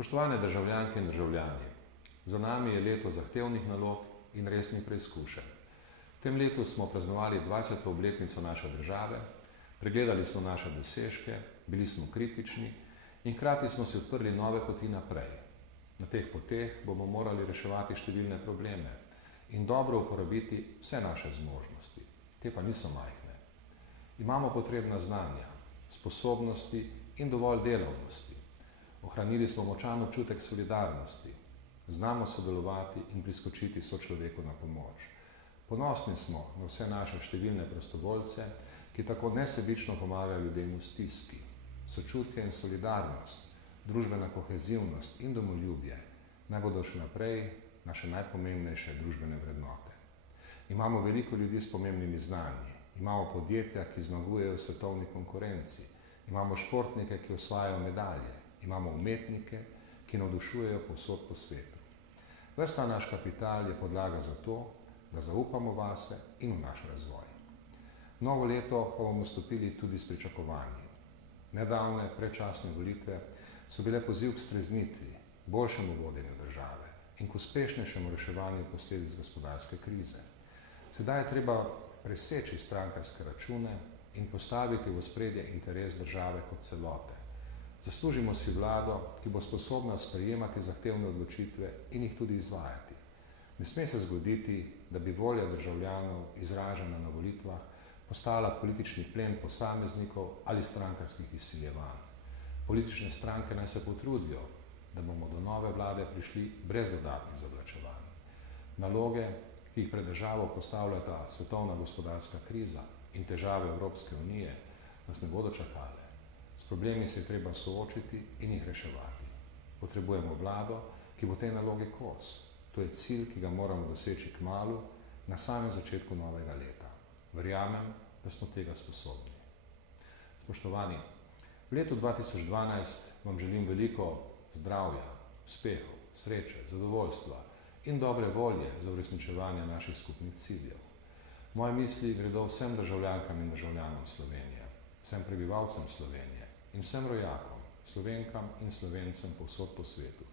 Spoštovane državljanke in državljani, za nami je leto zahtevnih nalog in resnih preizkušenj. V tem letu smo praznovali 20. obletnico naše države, pregledali smo naše dosežke, bili smo kritični in hkrati smo si odprli nove poti naprej. Na teh poteh bomo morali reševati številne probleme in dobro uporabiti vse naše zmožnosti. Te pa niso majhne. Imamo potrebna znanja, sposobnosti in dovolj delavnosti. Ohranili smo močan občutek solidarnosti. Znamo sodelovati in priskočiti sočloveku na pomoč. Ponosni smo na vse naše številne prostovoljce, ki tako nesebično pomagajo ljudem v stiski. Sočutje in solidarnost, družbena kohezivnost in domoljubje naj bodo še naprej naše najpomembnejše družbene vrednote. Imamo veliko ljudi s pomembnimi znanji, imamo podjetja, ki zmagujejo v svetovni konkurenci, imamo športnike, ki osvajajo medalje, imamo umetnike, ki navdušujejo povsod po svetu. Ves ta naš kapital je podlaga za to, da zaupamo vase in v naš razvoj. Novo leto pa bomo stopili tudi s pričakovanji. Nedavne predčasne volitve so bile poziv k streznitvi, boljšemu vodenju države in k uspešnejšemu reševanju posledic gospodarske krize. Sedaj je treba preseči strankarske račune in postaviti v ospredje interes države kot celote. Zaslužimo si vlado, ki bo sposobna sprejemati zahtevne odločitve in jih tudi izvajati. Ne sme se zgoditi, da bi volja državljanov izražena na volitvah postala politični plen posameznikov ali strankarskih izsiljevanj. Politične stranke naj se potrudijo, da bomo do nove vlade prišli brez dodatnih zavlačevanj. Naloge, ki jih pred državo postavljata svetovna gospodarska kriza in težave Evropske unije, nas ne bodo čakale. S problemi se je treba soočiti in jih reševati. Potrebujemo vlado, ki bo tej nalogi kos. To je cilj, ki ga moramo doseči kmalu, na samem začetku novega leta. Verjamem, da smo tega sposobni. Spoštovani, v letu 2012 vam želim veliko zdravja, uspehov, sreče, zadovoljstva in dobre volje za uresničevanje naših skupnih ciljev. Moje misli gredo vsem državljankam in državljanom Slovenije, vsem prebivalcem Slovenije in vsem rojakom, Slovenkam in Slovencem povsod po svetu.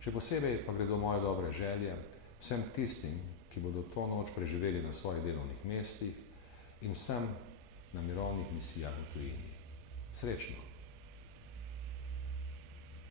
Še posebej pa gredo moje dobre želje vsem tistim, ki bodo to noč preživeli na svojih delovnih mestih in vsem na mirovnih misijah v tujini. Srečno!